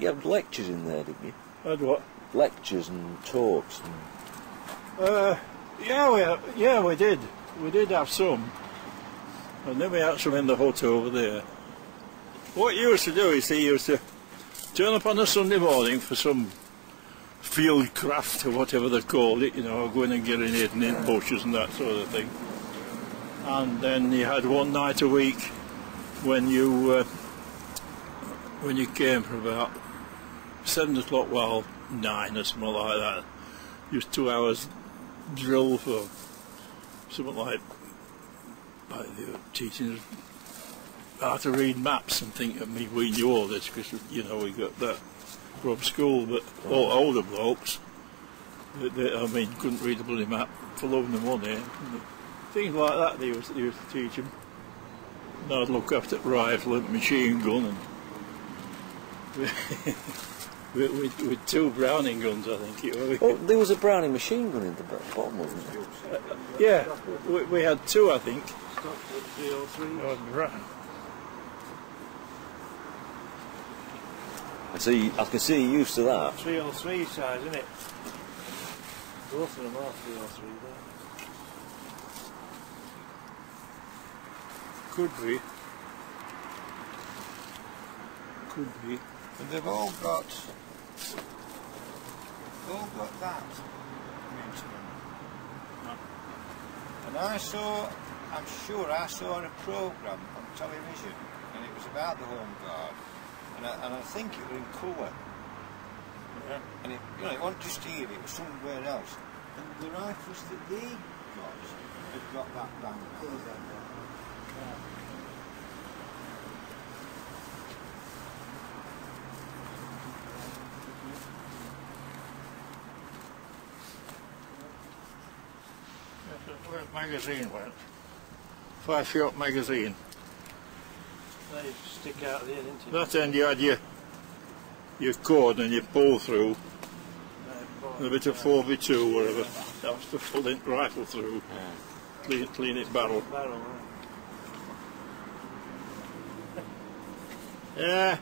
you had lectures in there, didn't you? Had what? Lectures and talks. And... yeah, we did. We did have some. And then we had some in the hut over there. What you used to do is he used to turn up on a Sunday morning for some field craft or whatever they called it, you know, going and getting hidden in bushes and that sort of thing. And then you had one night a week when you came for about 7 o'clock, well, 9 or something like that. Just 2 hours drill for something like they were teaching us how to read maps and think. I mean, we knew all this because, you know, we got that from school, but all older blokes, I mean, couldn't read a bloody map for love and money. Things like that they used to teach them. And I'd look after the rifle and machine gun, and with 2 Browning guns, I think it was. Oh, there was a Browning machine gun in the bottom, wasn't there? Yeah, we had 2, I think. I can see you're used to that. 303 size, isn't it? Both of them are 303 there. Could be. Could be. And they've all got that. And I'm sure I saw a programme on television, and it was about the Home Guard, and I think it was in colour. Yeah. And it wasn't just here, it was somewhere else. And the rifles that they got have got that bang. Where's the magazine went? 5-shot magazine. They stick out there, didn't it? That end you had your cord and you pull through, and a bit of 4v2 whatever. That was to pull the rifle through, clean it barrel. Yeah.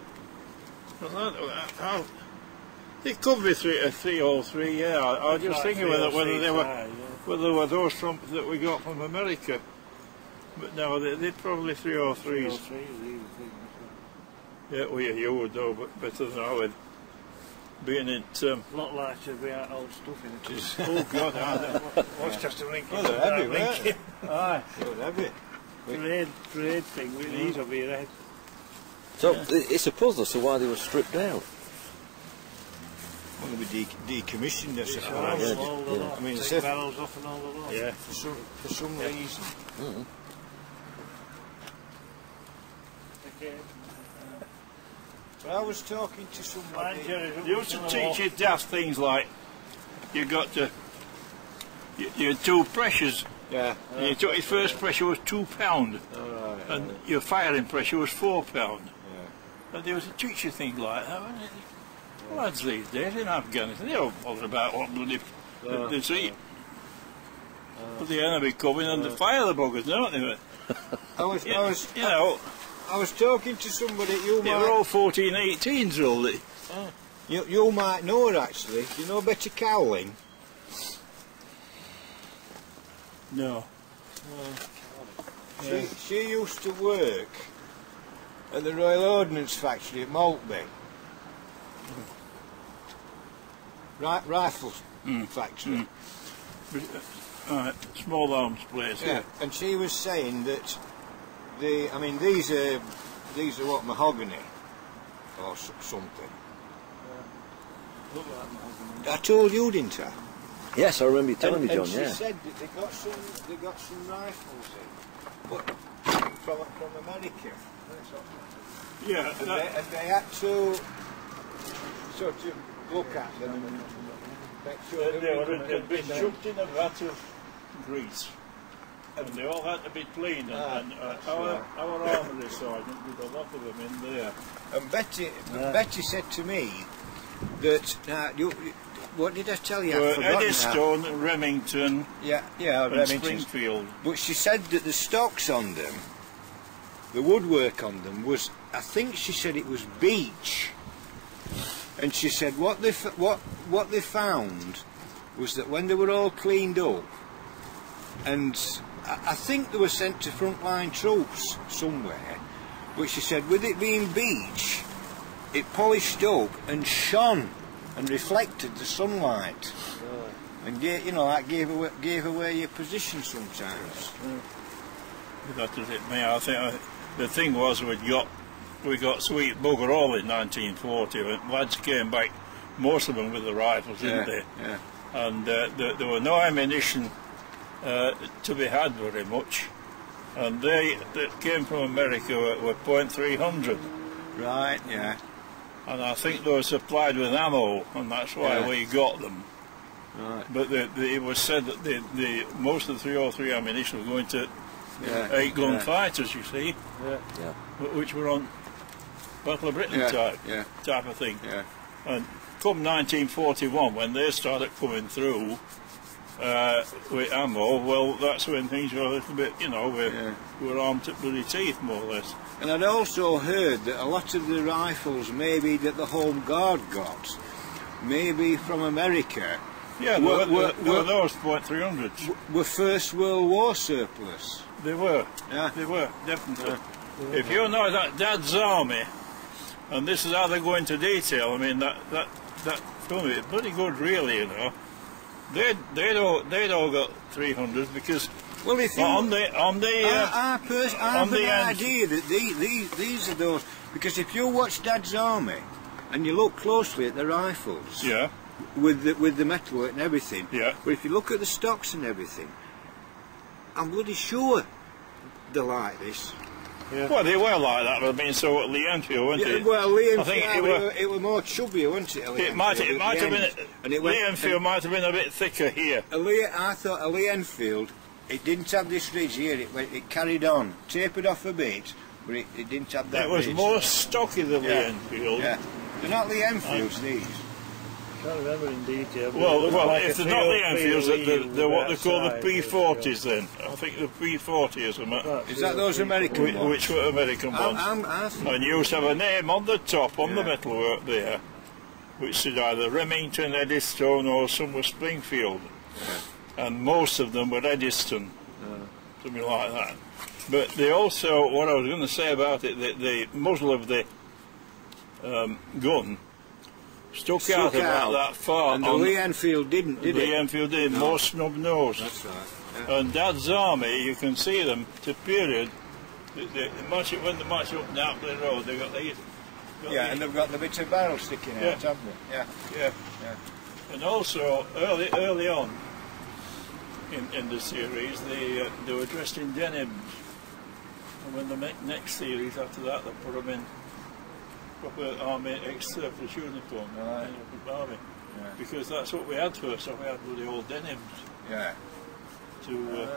It could be 303, yeah. I was just thinking whether they were those trumpets that we got from America. But no, they're probably 303s. Yeah, well, you would know, but better than I would. Being it... Not like to be our old stuff in it. Oh God, Worcester Lincoln. Well, they're heavy, weren't they? Aye. They're heavy. Parade thing, with these will be red. So it's a puzzle, so why they were stripped down? Well, they were decommissioned, I suppose. I mean, take barrels off and all the lot. Yeah. For some reason. Okay. But I was talking to somebody. They used to teach you daft things like you got to your 2 pressures. Yeah. You took your first pressure was £2, and your firing pressure was £4. Yeah. And they used to teach you things like that. Lads these days in Afghanistan, they don't bother about what bloody they see. But the enemy coming and they fire the buggers, don't they? I was talking to somebody. They were all 14, 18s all. You might know her actually. Do you know Betty Cowling? No. She used to work at the Royal Ordnance Factory at Maltby. Rifle factory. Right, small arms place. Yeah, and she was saying that these are what, mahogany or something. Look like mahogany. I told you, didn't I? Yes, I remember you telling me, John. And she Yeah. said that they got some rifles in, but from America. Yeah. And they had to sort of look at them and make sure they'd been chucked in a vat of grease, and they all had to be cleaned. And our armoury sergeant did a lot of them in there. And Betty said to me that what did I tell you? I've forgotten Eddystone, Remington, and Remington. Springfield. But she said that the stocks on them, the woodwork on them was, I think she said it was beech. And she said what they found was that when they were all cleaned up, and I think they were sent to frontline troops somewhere, but she said with it being beach, it polished up and shone and reflected the sunlight, and you know, that gave away your position sometimes. That is it, mate. I think the thing was we got sweet bugger all in 1940. When lads came back, most of them with the rifles, didn't they? Yeah. And there were no ammunition to be had very much, and they that came from America were .300. Right. Yeah. And I think they were supplied with ammo, and that's why we got them. Right. But it was said that most of the 303 ammunition was going to 8-gun fighters, you see, which were on Battle of Britain type of thing. Yeah. And come 1941, when they started coming through with ammo, well, that's when things were a little bit, you know, we were armed to bloody teeth, more or less. And I'd also heard that a lot of the rifles, maybe that the Home Guard got, maybe from America. Yeah, were those .300s. Were First World War surplus. They were. Yeah. They were, definitely. If you know that Dad's Army, and this is how they go into detail, I mean, that film is bloody good, really, you know. They'd all got 300s because well, if you, on the I have an idea that these are those, because if you watch Dad's Army and you look closely at the rifles, with the metalwork and everything, but if you look at the stocks and everything, I'm bloody sure they're like this. Yeah. Well, they were like that, but I mean, so at Lee Enfield, wasn't it? Well, Lee Enfield, it was more chubby, wasn't it? It might have been. Lee Enfield might have been a bit thicker here. I thought a Lee Enfield, it didn't have this ridge here. It carried on, tapered off a bit, but it didn't have that. It was ridge. more stocky than Lee Enfield. Yeah, they're not Lee Enfields, these. I can't remember in detail. Well, like if they're not the Enfields, they're what they call the P40s then. I think the P40 is Is that those American ones? Which were American ones. And you used to have a name on the top, on the metalwork there, which said either Remington, Eddystone, or some were Springfield. And most of them were Eddystone, something like that. But they also, what I was going to say about it, the muzzle of the gun stuck out about that far. And the Lee Enfield didn't, did it? Lee Enfield did, more snub nose. That's right. And Dad's Army, you can see them to period. When they march up Napoli Road, they've got these. And they've got the bits of barrel sticking out, haven't they? Yeah. And also, early on in the series, they were dressed in denims. And when the next series after that, they put them in proper army ex-surplus uniform, army, because that's what we had first. So we had bloody old denims. Yeah. To